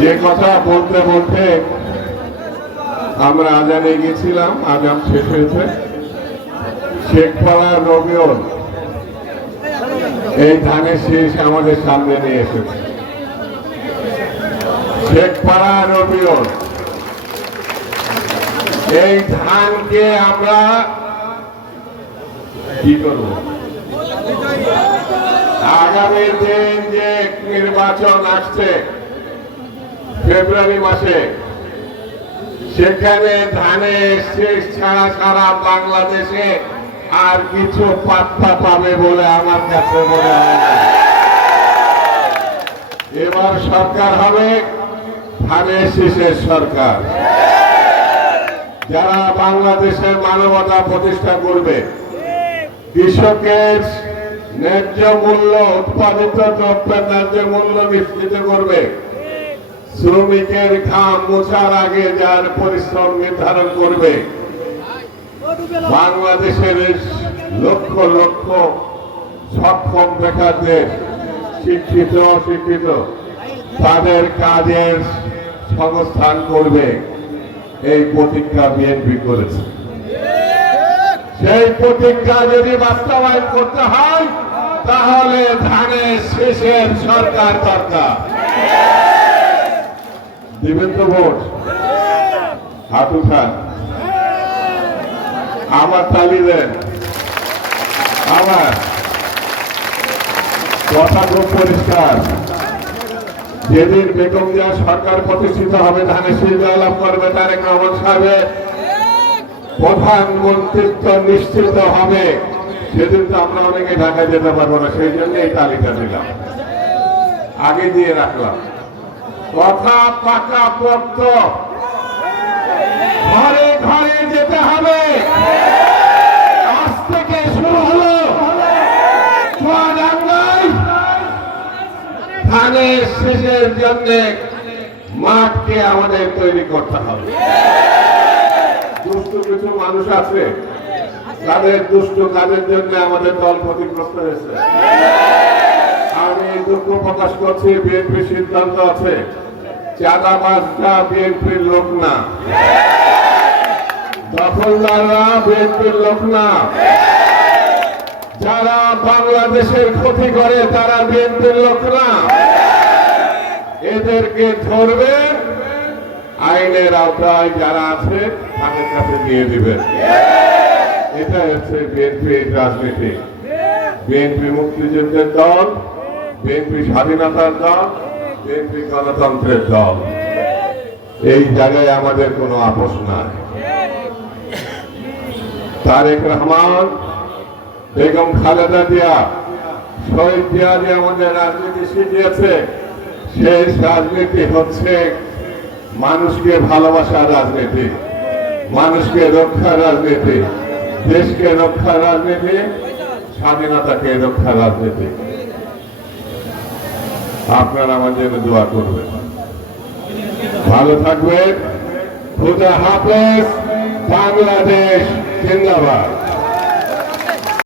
যে কথা বলতে বলতে আমরা আজানে গেছিলাম, আজান শেষ হয়েছে। শেখপাড়ার রবিউল এই ধানের শীষ আমাদের সামনে নিয়ে এসেছে। শেখপাড়া রবিউল এই ধানকে আমরা কি করব? আগামী দিন যে নির্বাচন আসছে ফেব্রুয়ারি মাসে, সেখানে ধানের শীষ ছাড়া সারা বাংলাদেশে আর কিছু পাত্তা পাবে বলে আমার কাছে মনে হয় না। এবার সরকার হবে ধানের শীষের সরকার, যারা বাংলাদেশের মানবতা প্রতিষ্ঠা করবে, কৃষকের ন্যায্য মূল্য, উৎপাদিত দ্রব্যের ন্যায্য মূল্য নিশ্চিত করবে, শ্রমিকের ঘাম মোছার আগে যার পরিশ্রম নির্ধারণ করবে, বাংলাদেশের লক্ষ লক্ষ সক্ষম বেকারদের, শিক্ষিত অশিক্ষিত তাদের কাজের সংস্থান করবে, এই প্রতিজ্ঞা বিএনপি করেছে। সেই প্রতিজ্ঞা যদি বাস্তবায়ন করতে হয় তাহলে ধানের শীষের সরকার দরকার। দিবেন তো ভোট? হাত উঠান, আমার তালি দেন। আমার কথা খুব পরিষ্কার, যেদিন বেগম জিয়া সরকার প্রতিষ্ঠিত হবে, ধানের শীষ জয়লাভ করবে, তারেক রহমান সাহেবের প্রধানমন্ত্রিত্ব নিশ্চিত হবে, সেদিন তো আমরা অনেকে ঢাকায় যেতে পারবো না। সেই জন্য এই তালিকা দিলাম, আগে দিয়ে রাখলাম। কথা পাকা পোক্ত, ঘরে ঘরে যেতে হবে। আজ থেকে শুরু হলো ধানের শীষের জন্য মাঠকে আমাদের তৈরি করতে হবে। দুষ্ট কিছু মানুষ আছে, তাদের দুষ্ট কাজের জন্য আমাদের দল ক্ষতিগ্রস্ত হয়েছে। আমি দুঃখ প্রকাশ করছি, বিএনপির সিদ্ধান্ত আছে চাঁদাবাজরা বিএনপির লোক না, দখলদাররা বিএনপির লোক না, যারা বাংলাদেশের ক্ষতি করে তারা বিএনপির লোক না। এদেরকে ধরবেন, আইনের আওতায় যারা আছে তাদের কাছে দিয়ে দিবেন। এটা হচ্ছে বিএনপির রাজনীতি। বিএনপি মুক্তিযুদ্ধের দল, বিএনপি স্বাধীনতার দল, বিএনপি গণতন্ত্রের দল। এই জায়গায় আমাদের কোনো আপোষ নাই। তারেক রহমান, বেগম খালেদা জিয়া, শহীদ জিয়া যে আমাদের রাজনীতি শিখিয়েছে, সেই রাজনীতি হচ্ছে মানুষকে ভালোবাসার রাজনীতি, মানুষকে রক্ষার রাজনীতি, দেশকে রক্ষার রাজনীতি, স্বাধীনতাকে রক্ষার রাজনীতি। আপনারা আমার জন্য দোয়া করবেন। ভালো থাকবেন। খুদা হাফেজ। বাংলাদেশ জিন্দাবাদ।